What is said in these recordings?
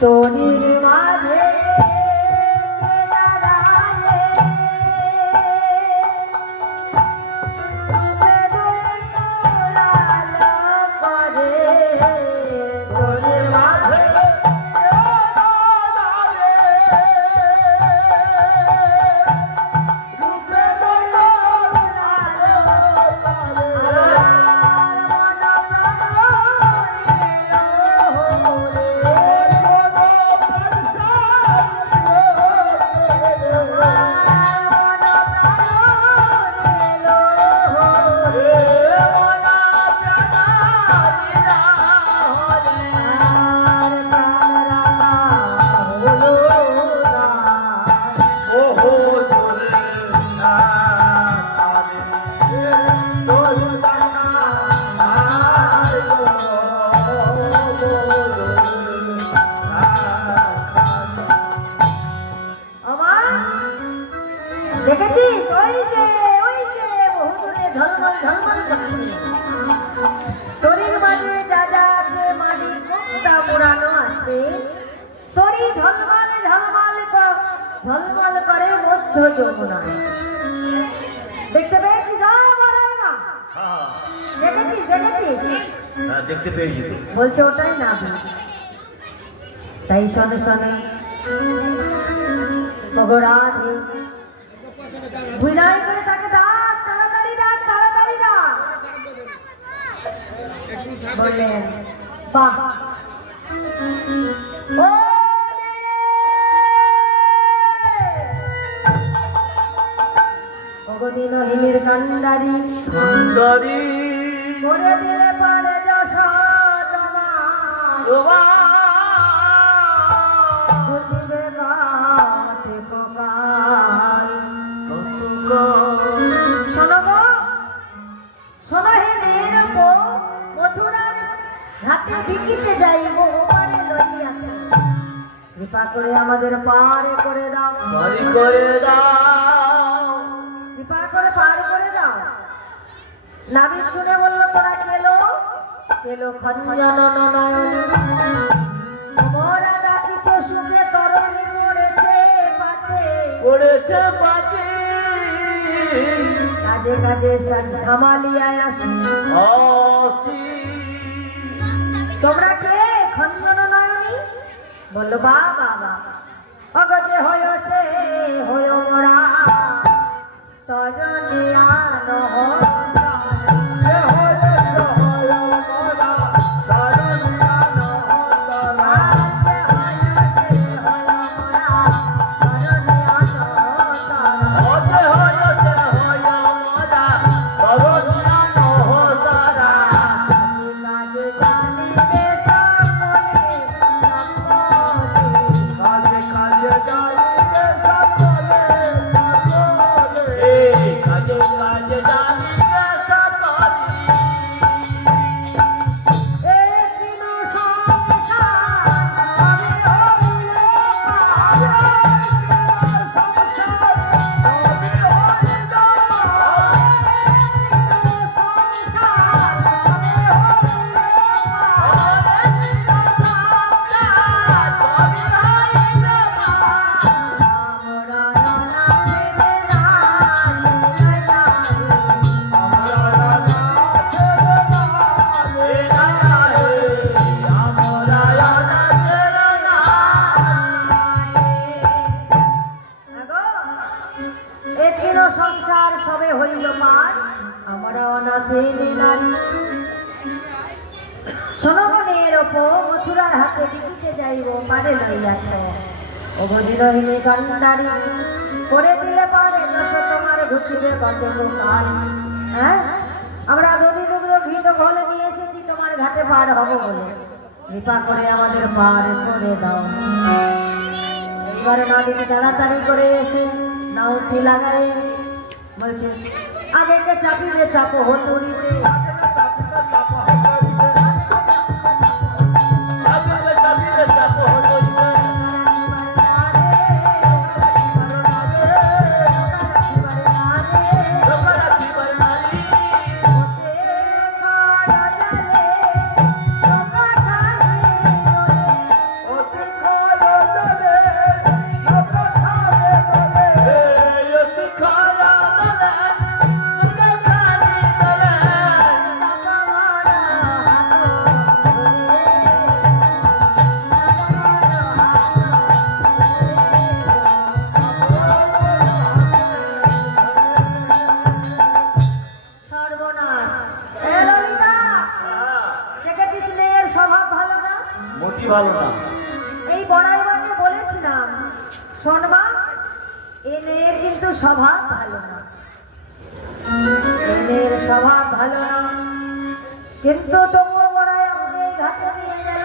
তোরির মাঝে দেখেছিস ওই যে বহু দূরে ঝলমল ঝলমল করছে। তোরির মাঝে যা যা আছে মাটি কোনটা পুরানো আছে, তোরই ঝলমল ঝলমল ঝলমল করে মধ্য যমুনা। দেখতে পেয়েছিস? দেখেছিস দেখেছিস? দেখতে পেয়েছি। বলছে ওটাই না, তাই শোনে শোনে রাধে ভুলাই করে তাকে ডাক, তাড়াতাড়ি ডাক, তাড়াতাড়ি ডাক। বললেন বাহ ও দিনহীনের কান্ডারি করে দিলে পারে বুঝিবে গাতে কপাল। শোনো গো, শোনো হে নিরূপ, মথুরার ঘাটে বিকিতে যাইব ওপারে লইয়া, কৃপা করে আমাদের পারে করে দাও, কৃপা করে পার করে দাও। নাবিক শুনে বলল তোরা কেলো কেলো খঞ্জন নয়নী, মোরা ডাকিছ সুখে তরণী পড়েছে পাতে, কাজে কাজে ঝামালিয়ায় আসি। তোমরা কে খঞ্জন নয়নী? বললো বা বাবা অগজে হয় সে হয় মোরা তরণিয়া নহ। সংসার সবে হইল পার, আমরা অনাথের নারী। সোনবনের ওপর মথুরার হাতে বিকিতে যাইব পারে লইয়াছ, অবধিরহিনী কান্ডারি করে দিলে পারে দশ তোমার ঘুচিবে কত কাল। হ্যাঁ, আমরা দধি দুগ্ধ ঘৃত ঘলে নিয়ে এসেছি তোমার ঘাটে পার হব বলে, কৃপা করে আমাদের পার করে দাও। এবারে নাবিক তাড়াতাড়ি করে এসে নাউটি লাগাই বলছে আগে চাপিলে চাপো হতুরিতে, চাপিলে চাপো হতুরিতে। শোন মা, এ মেয়ের কিন্তু স্বভাব ভালো না, এ মেয়ের স্বভাব ভালো না, কিন্তু তবুও বড়াই আমাকে এই ঘাটে নিয়ে গেল।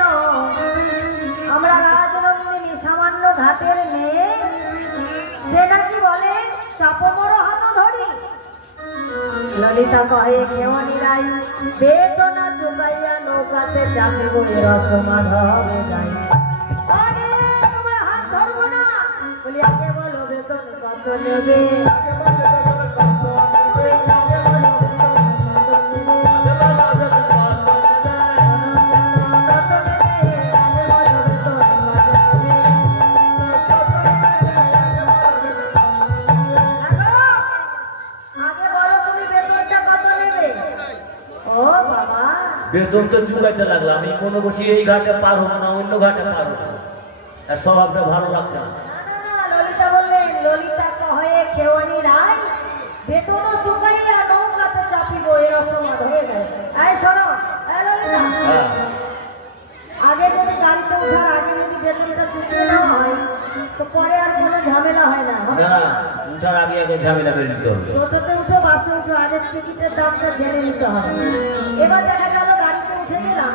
আমরা রাজনন্দিনী সামান্য ঘাটের মেয়ে, সে নাকি বলে চাপো বড় হাত ধরি। ললিতা কহে কেওয়ানি রাই, বেদনা চুকাইয়া নৌকাতে চাপিব এ রসমাধবে গাই। আরে তোমার হাত ধরবো না, বলি আগে বলো বেতন কত নেবে। বেতন তো চুকাইতে লাগলাম, আমি মনে করছি এই ঘাটে পার হবো না, অন্য ঘাটে পার হবো। আর স্বভাবটা ভালো লাগছে না। ললিতা বললেন, ললিতা কহে খেওয়ানি রাই, বেতনও চুকাইয়া নৌকাতে চাপিব এ রসমাদ হয়ে গেল। এই শোনো, এই ললিতা, আগে যদি গাড়িতে ওঠার আগে যদি বেতনটা চুকিয়ে নেওয়া হয় তো পরে আর কোনো ঝামেলা হয় না। না, উঠার আগে আগে ঝামেলা বের নিতে হবে। টোটোতে উঠো, বাসে উঠো, আগের টিকিটের দামটা জেনে নিতে হবে। এবার দেখা গেল গাড়িতে উঠে গেলাম,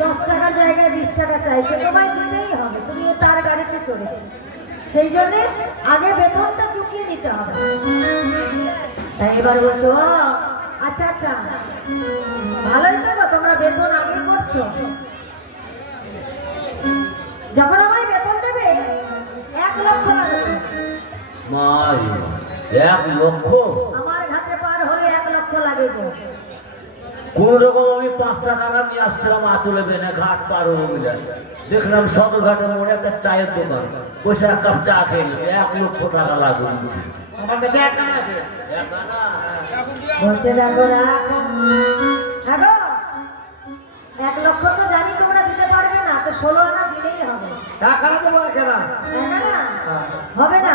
10 টাকার জায়গায় 20 টাকা চাইছে, তোমায় দিতেই হবে, তুমিও তার গাড়িতে চড়েছো, সেই জন্যে আগে বেতনটা চুকিয়ে নিতে হবে। তাই এবার বলছো, ও আচ্ছা আচ্ছা, ভালোই তো গো, তোমরা বেতন আগে করছো। যখন আমায় বেতন দেবে 1 লক্ষ লাগবে। মাই 1 লক্ষ? আমার ঘাটে পার হলে 1 লক্ষ লাগে গো। কোন রকম আমি 5টা টাকা নিয়ে আসছিলাম আঁচলে বেনে ঘাট পার হবো বলে, দেখলাম সদরঘাটের মোড়ে একটা চায়ের দোকান, বসে 1 কাপ চা খেয়ে নেবে, 1 লক্ষ টাকা লাগবে বুঝছি। বলছে দেখো রাখো, দেখো 1 লক্ষ তো জানি তোমরা দিতে পারবে না, তো 16 আনা দিলেই হবে। টাকাটা দেবো একেবারে হবে না,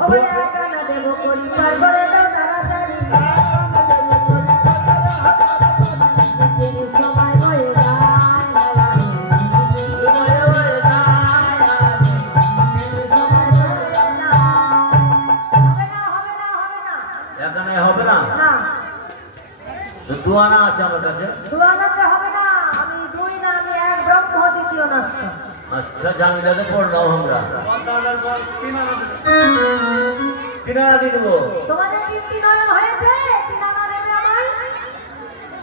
ও ভাই 1 আনা দেবো করি পার করে দাও তাড়াতাড়ি। সময় হয়ে যায়, সময় হয়ে যায়, হবে না, হবে না, হবে না, এখানে হবে না? না, তো 2 আনা আছে আমার কাছে। 2 আনাতে হবে না, আমি 2 না, আমি 1 ব্রহ্ম দ্বিতীয় নষ্ট। আচ্ছা, ঝামেলাতে পড়লাম আমরা। 3 আনা দিয়ে দেবো। তোমাদের 3টি নয়ন হয়েছে, 3 আনা দেবে আমায়।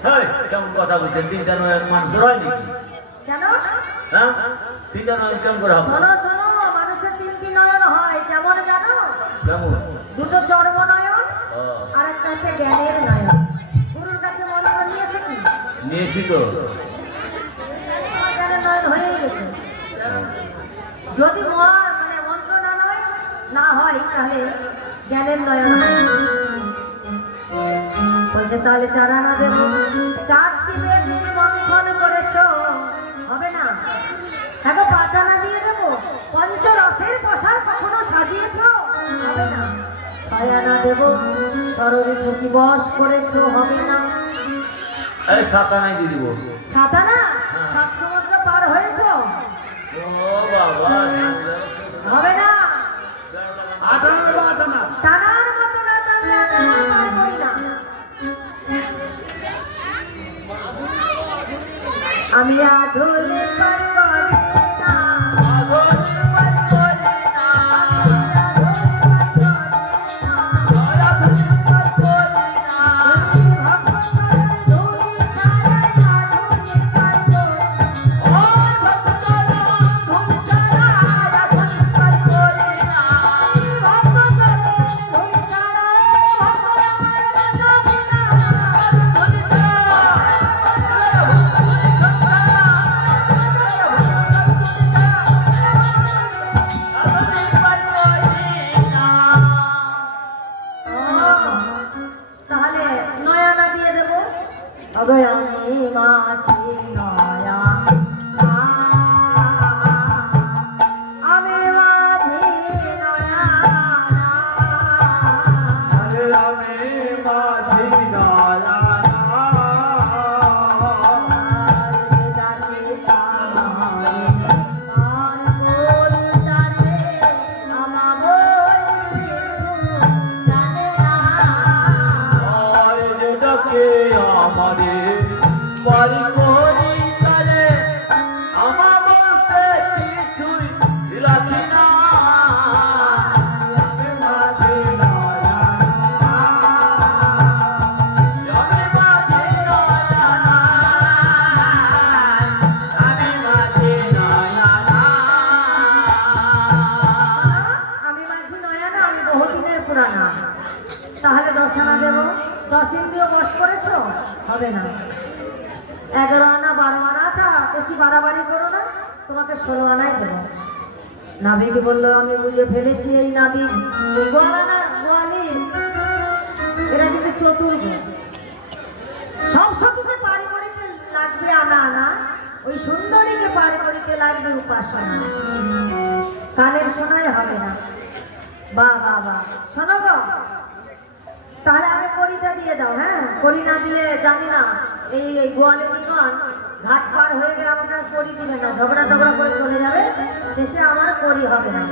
হেই, কেমন কথা বলছেন? 3টা নয়ন মানুষ হয় নাকি? কেন? হ্যাঁ, 3টা নয়ন কেমন করে হবে? শোনো শোনো, মানুষের 3টি নয়ন হয়, কেমন জানো? কেমন? 2টো চর্ম নয়ন, ও, আর একটা হচ্ছে জ্ঞানের নয়ন। গুরুর কাছে মন্ত্র নিয়েছে কি? নিয়েছি তো। জ্ঞানের নয়ন হয়েই গেছে। যদি মানে মন্ত্র না হয় তাহলে জ্ঞানের নয়ন হয়। বলছে তাহলে 4 আনা দেবো। 4টি মেয়ে তুমি মন্থন করেছ, হবে না? হ্যাঁ গো, 5 আনা দিয়ে দেবো। পঞ্চরসের প্রসার কখনো সাজিয়েছ, হবে না? 6 আনা দেবো। সরবি ফুকি বস করেছ, হবে না? এই 7 আনাই দিয়ে দিব। 7 আনা? 7 সমুদ্র পার হয়েছ, ও বাবা, হবে না? 8 আনা দেবো, 8 আনা। টানার মতো না টানলে 8 আনা পার করি না। আমি আধুলে পার করি না, Oh রাখি না আমি মাঝি নয়া না, আমি বহুদিনের পুরানা। তাহলে 10 আনা দেবো। 10 ইন্দ্রিয় বশ করেছো? হবে না। 11 আনা 12 আনা, আচ্ছা বেশি বাড়াবাড়ি করো না, তোমাকে 16 আনাই দেবো। নাবিক বললো আমি বুঝে ফেলেছি এই নাবিক গোয়ালা গোয়ালি এরা কিন্তু চতুর্থ। সব সখীকে পারি করিতে লাগবে আনা আনা, ওই সুন্দরীকে পারি করিতে লাগবে উপাসনা। কানের শোনাই হবে না। বাহ বাহ বাহ, শোনো গো, তাহলে আগে কড়িটা দিয়ে দাও। হ্যাঁ, কড়ি না দিলে জানি না এই গোয়ালে নিগন ঘাট পার হয়ে গেলে আমাকে আর কড়ি দিবে না, ঝগড়া টগড়া করে চলে যাবে, শেষে আমার কড়ি হবে না।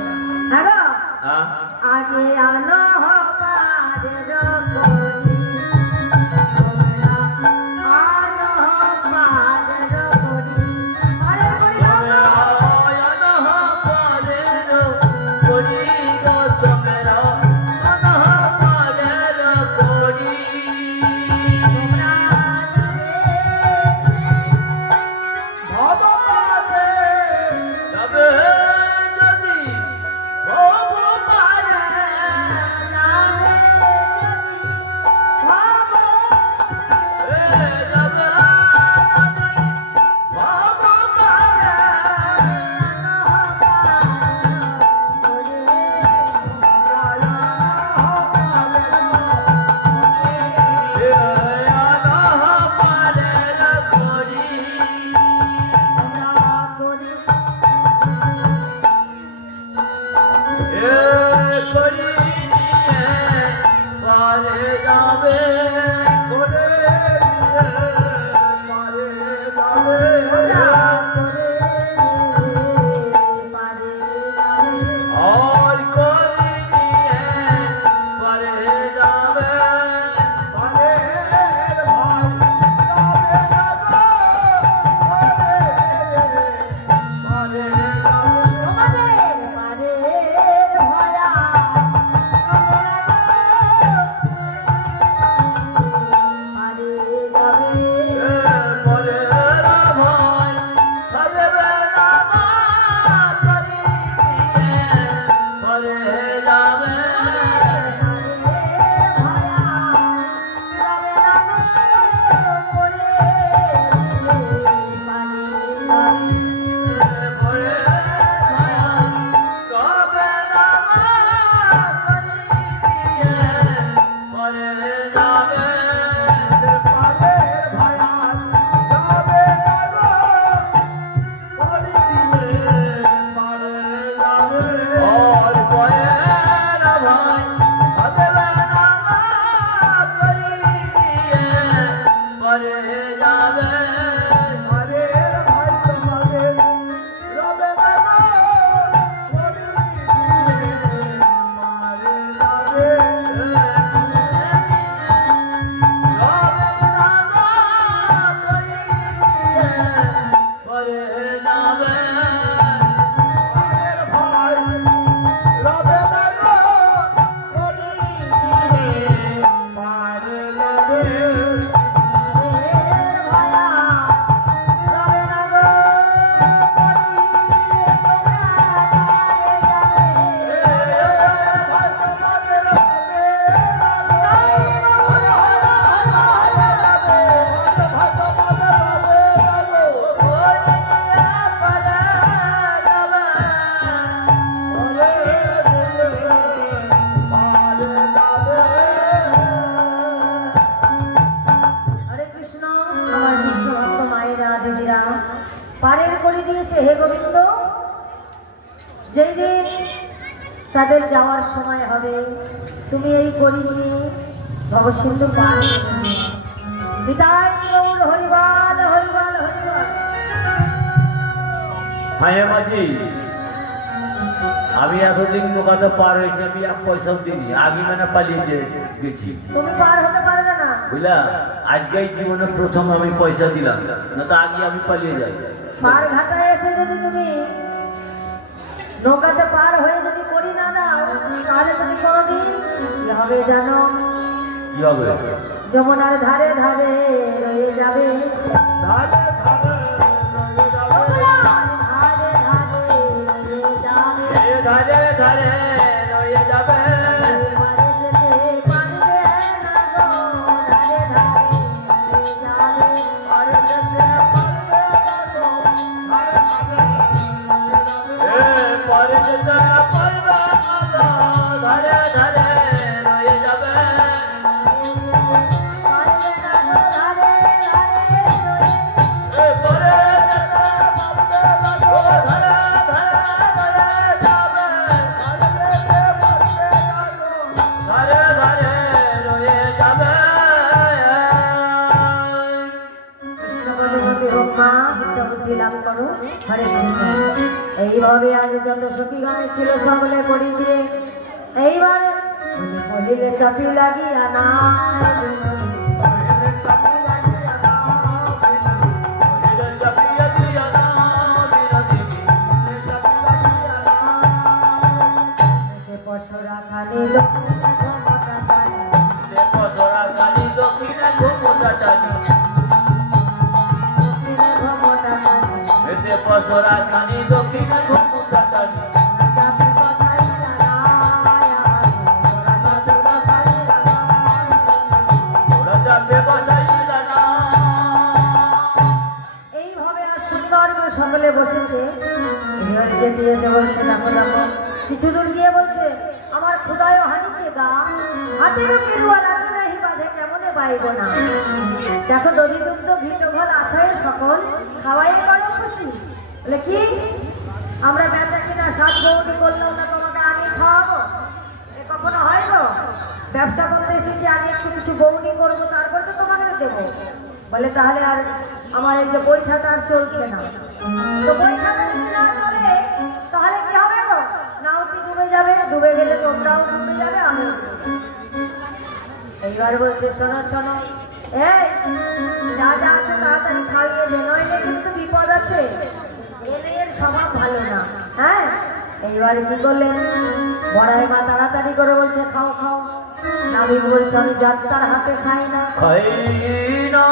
হ্যাঁ গো, হ্যাঁ আগে আনো পারের কড়ি, আনো পারের কড়ি, পারের কড়ি দাও না। পারের করে দিয়েছে। হে গোবিন্দ, যেই দিন তাদের যাওয়ার সময় হবে তুমি এই করি নিয়ে ভবসিন্ধু পার করবে। বিদায় গৌর, হরিবাল হরিবাল হরিবাল। হ্যাঁ মাঝি, আমি এতদিন নৌকাতে পার হয়েছি, আমি 1 পয়সাও দিইনি, আগে মানে পালিয়ে গেছি। তুমি পার হতে পারবে না বুঝলা, আজকেই জীবনে প্রথম আমি পয়সা দিলাম, না তো আগে আমি পালিয়ে যাই। পার ঘাটায় এসে যদি তুমি নৌকাতে পার হয়ে যদি করি না দাও তাহলে তুমি কোনোদিন কি হবে জানো? কি হবে? যমুনার ধারে ধারে রয়ে যাবে, ধারে ধারে রয়ে যাবে। যমুনার ধারে ধারে রয়ে যাবে, এ ধারে ধারে রয়ে যাবে। এবারে যেতে পারবে না গো, ধারে ধারে রয়ে যাবে, আরে যেতে পারবে না গো, ধারে ধারে রয়ে যাবে। এ পরে যেতে পারবে না গো, ধারে ধারে রয়ে যাবে। পারবে না গো, ধারে ধারে রয়ে এ পরে যেতে পারবে না গো, ধারে ধারে রয়ে যাবে। ধারে ধারে রয়ে যাবে। কৃষ্ণ পদে পদে হোক মা, বিদ্যা বুদ্ধি লাভ করো, হরে কৃষ্ণ। এইভাবে আজ যত সখী গানে ছিল সকলে করি দিয়ে এইবার বলিলে চাপি লাগিয়া না, চাপিয়া দিয়া না বিরতি, পশরা খানি দক্ষিণে ঘোমটা টানি, পসরা কালি দক্ষিণে ঘুমটা টানি। দক্ষিণে ঘোমটা টানি, এতে পসরা কানি দক্ষিণে ঘুমটা টানি। চাপি বসাইয়া না, ওরা চাপি বসাইয়া না। ওরা চাপে বসাইলা না। এইভাবে আর সুন্দর করে সকলে বসেছে। এবারে যেতে যেতে বলছে দেখো দেখো, কিছু দূর গিয়ে বলছে আমার ক্ষুদায় হানিছে গা, হাতেরও কেরুয়া লাঠি নাহি বাঁধে কেমনে বাইব না। দেখো দধি দুগ্ধ ঘৃত ফল আছায় সকল খাওয়াই করে খুশি। বলে কি আমরা বেচা কিনা সাত বৌটি করলাম না, তোমাকে আগে খাওয়াবো? এ কখনো হয় গো? ব্যবসা করতে এসেছি, আগে একটু কিছু বৌনি করবো তারপর তো তোমাকে দেবো। বলে তাহলে আর আমার এই যে বৈঠাটা আর চলছে না। তো বৈঠাটা যদি না চলে তাহলে কি হবে গো? নাওটি ডুবে যাবে, ডুবে গেলে তোমরাও ডুবে যাবে, আমি এইবার বলছে শোনো শোনো, এই যা যা আছে তাড়াতাড়ি খাইয়ে দে, নইলে কিন্তু বিপদ আছে। এর স্বভাব ভালো না। হ্যাঁ, এইবার কি করলেন বড়াই মা তাড়াতাড়ি করে বলছে খাও খাও। আমি বলছি আমি যাত্রার হাতে খাই না, খাই না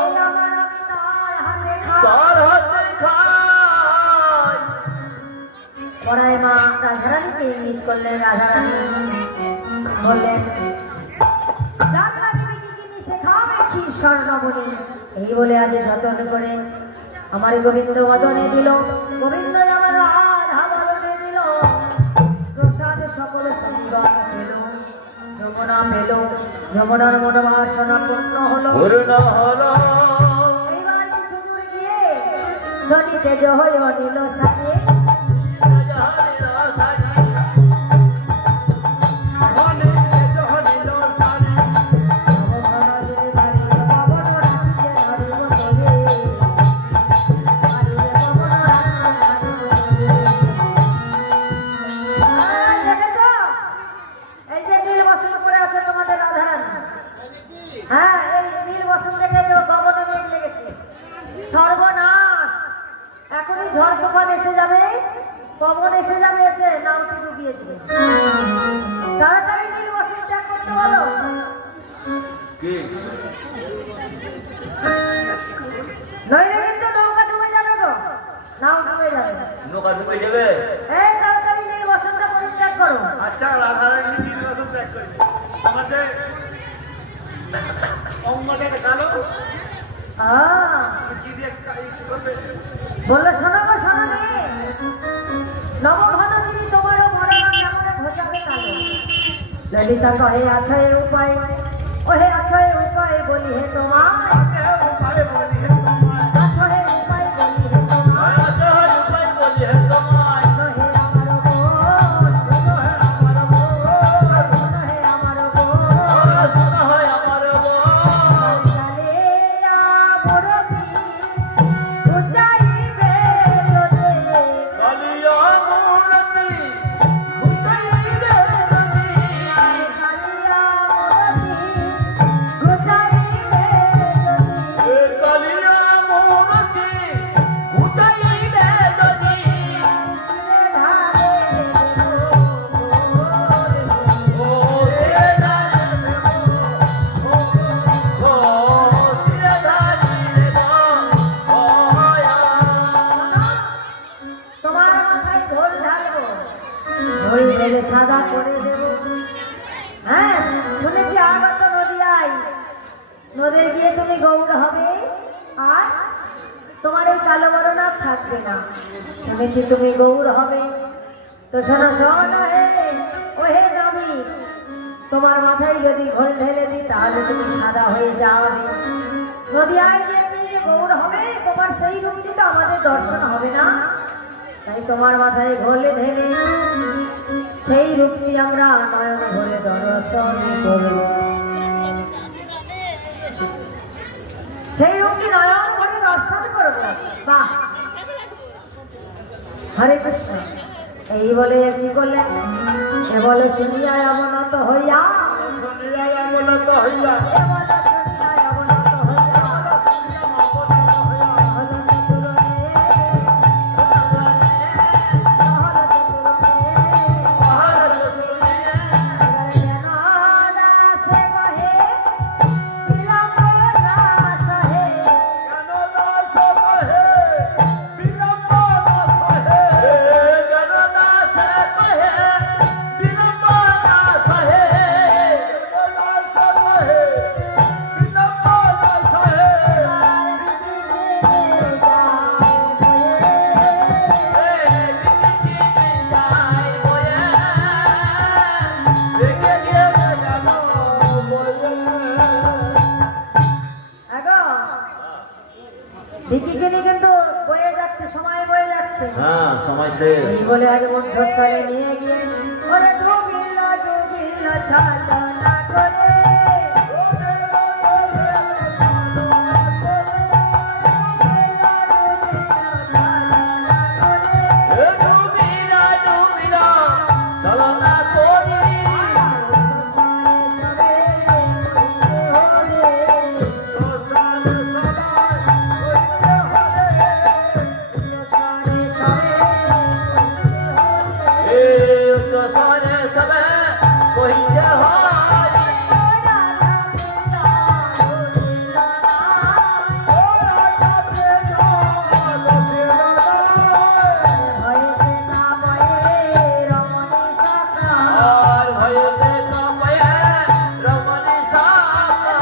এই আমার আমি তার হাতে খাই। তার হাতে খাই। বড়াই মা রাধারানীকে ইঙ্গিত করলেন, রাধারানী বললেন যার লাগবে কি জিনিস খাবে ক্ষীর স্বর্ণমণি। এই বলে আজ যতন করে আমার গোবিন্দ বচনে দিল, গোবিন্দ আমার রাধা বদনে দিল, প্রসাদ সকল সঙ্গম পেল, যমুনা পেল, যমুনার মনোবাসনা পূর্ণ হলো। পূর্ণ হলো। এইবার কিছু দূর গিয়ে ধনী তেজ হয়ে নিল সাথে, জাহানির সারি। ধনী তেজ নিল সারি। এই যে নীল বসন পরে আছে তোমাদের রাধারানী, হ্যাঁ এই নীল বসন দেখে তো গগনে মেঘ লেগেছে। সর্বনাশ, এখনই ঝড় তুফান এসে যাবে, পবন এসে যাবে, এসে নামটি ডুবিয়ে দিবে। তাড়াতাড়ি নীল বসন ত্যাগ করতে বলো। কি নইলে কিন্তু নৌকা ডুবে যাবে গো, নাও ডুবে যাবে। নৌকা ডুবে যাবে? এই তাড়াতাড়ি নীল বসনটা পরিত্যাগ করো। আচ্ছা রাধারানী নির্বাচন ত্যাগ করবে। আমার যে অঙ্গটা কালো, কি দিয়ে কি করবে? বললো শোনো গো শোনো নে, নবঘন যিনি তোমারও মরণ কেমনে ঘোচাবে কালো। ললিতা কহে আছো এ উপায়, ওহে আছো এ উপায় বলি হে তোমায়, আছে উপায় বলি হে তোমায়। আছো হে উপায় বলি হে তোমায়, আজহার উপায় বলি হে তোমায়। শোনো হে আমার বোন, শোনো হে আমার বোন। শোনো হে আমার বোন, শোনা হয় আমার বোন। কালিয়া মরতি উচাইবে যদি, কালিয়া মূরতি উঠাইবে নদী। কালিয়া মরতি উচাইবে যদি, এ কালিয়া মাথায় ঘোল ঢালবো, ঘোল ঢেলে সাদা করে দেব। হ্যাঁ, শুনেছি আগত নদিয়ায় নদে গিয়ে তুমি গৌড় হবে, আর তোমার এই কালো বরণ আর থাকবে না। শুনেছি তুমি গৌড় হবে, তো শোনো শোনো হে ও হে নবী, তোমার মাথায় যদি ঘোল ঢেলে দিই তাহলে তুমি সাদা হয়ে যাবে। নদিয়ায় গিয়ে তুমি যে গৌড় হবে, তোমার সেই রূপটি তো আমাদের দর্শন হবে না, তাই তোমার মাথায় ঘোলে ঢেলে সেই রূপটি আমরা নয়ন ভরে দর্শন করব। সেই রূপটি নয়ন ভরে দর্শন করব। বাহ, হরে কৃষ্ণ। এই বলে কি করলেন, এ বলে শুনিয়া অবনত হইয়া, শুনিয়া অবনত হইয়া এ বলে শুনিয়া অবনত হইয়া, হল চতুরনে, হল চতুরনে, এবারে যেন দাসে কহে বিলম্ব না সহে, কেন দাস কহে বিলম্ব না সহে, কেন দাসে কহে বিলম্ব না সহে, দাস কহে বিলম্ব না সহে, ভিকিকিনি কিন্তু বয়ে যাচ্ছে, সময় বয়ে যাচ্ছে। হ্যাঁ, সময় শেষ। এই বলে আজ মধ্যস্থলে নিয়ে গিয়ে ওরে ডুবিল ডুবিল ছলনা করে, ডুবিলা ডুবিলা চলো না করি, সরে সবে কইতে হারি, আর ভয়তে কপয়ে রমণী সাকা,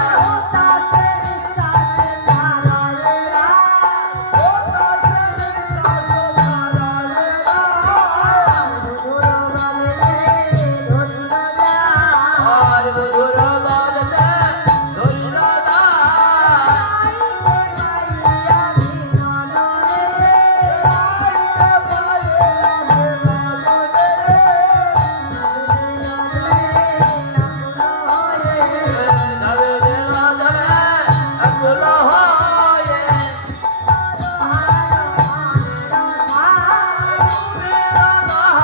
আর মধুর গলতে ধরিলা দাস, ধরে দেলা ধরে আকুল হয়ে,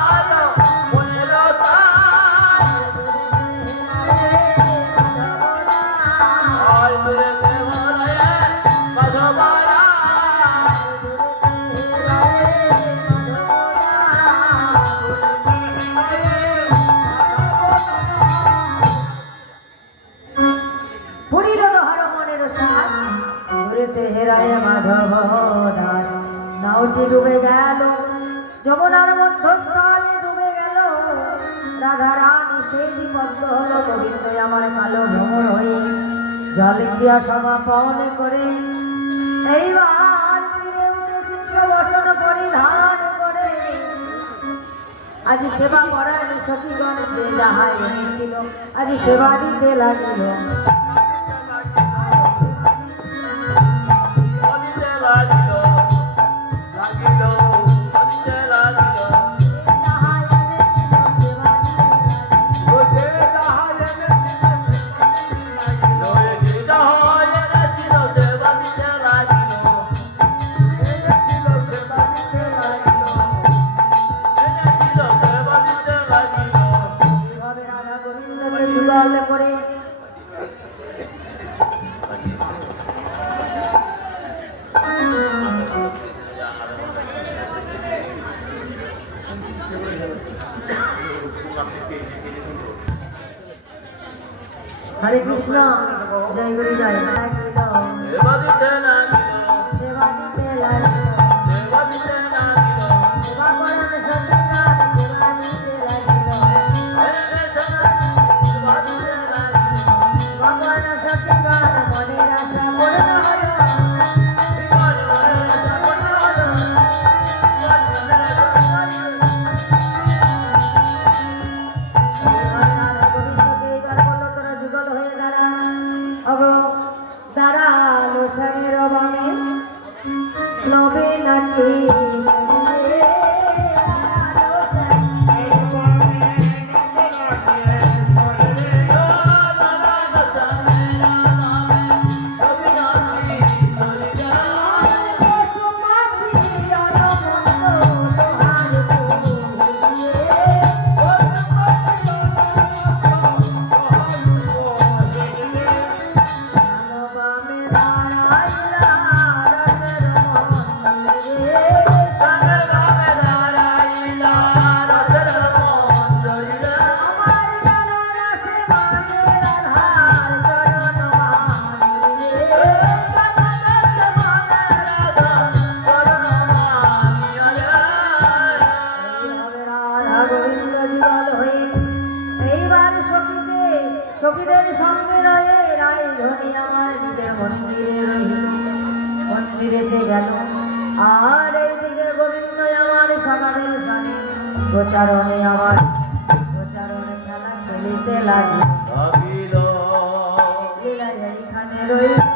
হালো মনের তাই, আর দূরে দেবরায়ে মাধবরা, পুরিল দহর মনের সার, ঘুরেতে হেরায় মাধব দাস। নাওটি ডুবে গেল, যমুনার মধ্যস্থলে ডুবে গেল, রাধা রানী সেই বিপদ হলো, গোবিন্দ আমার কালো ভ্রমর হয়ে জল দিয়া সমাপন করে, এইবার তীরে উঠে শুষ্ক বসন পরিধান করে, আজি সেবা করার সখীগণ যে যাহা এনেছিল, আজি সেবা দিতে লাগিল। অনিতে লাগিল লাগিল, অনিতে লাগিল, যাহা এনেছিল সেবা দিতে লাগিল। ওঠে যাহারে লয়ে গিদা হয় ছিল সেবা দিতে লাগিল, এনেছিল সেবা দিতে লাগিল, ছিল সেবা দিতে লাগিল, এইভাবে রাধা গোবিন্দকে যুগল করে হরে কৃষ্ণ, জয় গুরু জয়। লাগিল সেবা দিতে লাগিল, সেবা দিতে লাগিল, সেবা দিতে লাগিল, সেবা করেন সত্য সখীদের সঙ্গে রয়ে রায় ধনী আমার নিজের মন্দিরে রইল মন্দিরেতে গেল আর এইদিকে গোবিন্দ আমার সকালের সানে গোচারণে আমার গোচারণে খেলা খেলিতে লাগলো ভাবিল এরা এইখানে রইল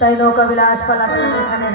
তাই নৌকা বিলাস পালা এখানে